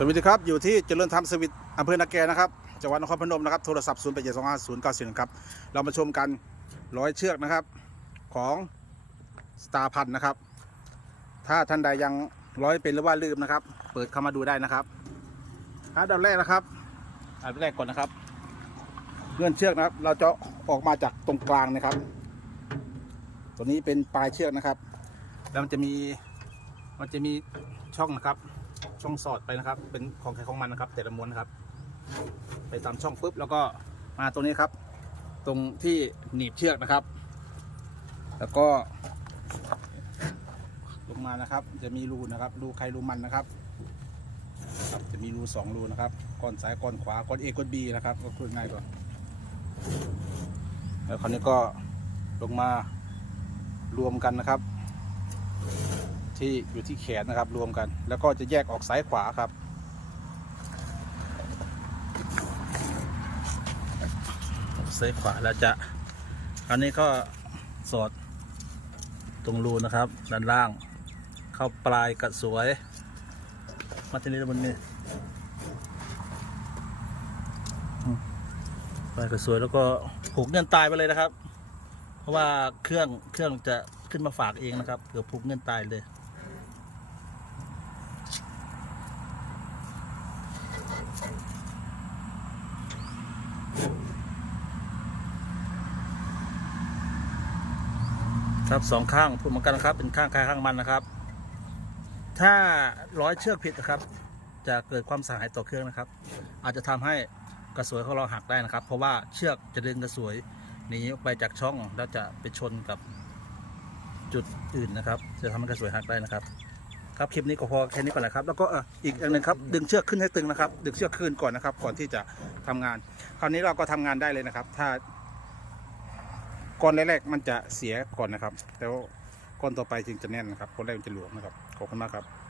สวัสดีครับ อยู่ที่เจริญธรรมสวิตอำเภอนาแกนะครับจังหวัดนครพนมนะครับโทรศัพท์0 8 7 2 5 0 9 4ครับเรามาชมกันร้อยเชือกนะครับของสตาร์พันนะครับ ถ้าท่านใดยังร้อยเป็นหรือว่าลืมนะครับ เปิดเข้ามาดูได้นะครับอันดับแรกนะครับอันดับแรกก่อนนะครับเงื่อนเชือกนะครับ เราจะออกมาจากตรงกลางนะครับ ตัวนี้เป็นปลายเชือกนะครับ แล้วมันจะมีมันจะมีช่องนะครับ ช่องสอดไปนะครับ เป็นของใครของมันนะครับ แต่ละม้วนนะครับ ไปตามช่องปุ๊บแล้วก็มาตรงนี้ครับ ตรงที่หนีบเชือกนะครับ แล้วก็ ลงมานะครับ จะมีรูนะครับ รูใครรูมันนะครับครับจะมีรูสองรูนะครับก้อนซ้ายก้อนขวาก้อนเอก้อนบีนะครับ ก็คือง่ายกว่าแล้วคราวนี้ก็ลงมารวมกันนะครับ ที่อยู่ที่แขนนะครับรวมกัน แล้วก็จะแยกออกซ้ายขวาครับซ้ายขวาแล้วจะอันนี้ก็สอดตรงรูนะครับ ด้านล่าง เข้าปลายกระสวย มาที่นี่บนนี้ปลายกระสวยแล้วก็ผูกเงื่นตายไปเลยนะครับ เพราะว่าเครื่องเครื่องจะขึ้นมาฝากเองนะครับเผื่อผูกเงื่นตายเลย ครับสองข้างพูดเหมือนกันนะครับ เป็นข้างใครข้างมันนะครับ ถ้าร้อยเชือกผิดนะครับ จะเกิดความเสียหายต่อเครื่องนะครับ อาจจะทำให้กระสวยของเราหักได้นะครับ เพราะว่าเชือกจะดึงกระสวยหนีออกไปจากช่องแล้วจะไปชนกับจุดอื่นนะครับ จะทำให้กระสวยหักได้นะครับ ครับคลิปนี้ก็พอแค่นี้ก่อนนะครับ แล้วก็อ,อีกอย่างหนึ่งครับดึงเชือกขึ้นให้ตึงนะครับ ดึงเชือกขึ้นก่อนนะครับ ก่อนที่จะทำงาน คราวนี้เราก็ทำงานได้เลยนะครับ ถ้า ก้อนแรกๆมันจะเสียก่อนนะครับ แล้วก้อนต่อไปจึงจะแน่นนะครับก้อนแรกมันจะหลวมนะครับขอบคุณมากครับ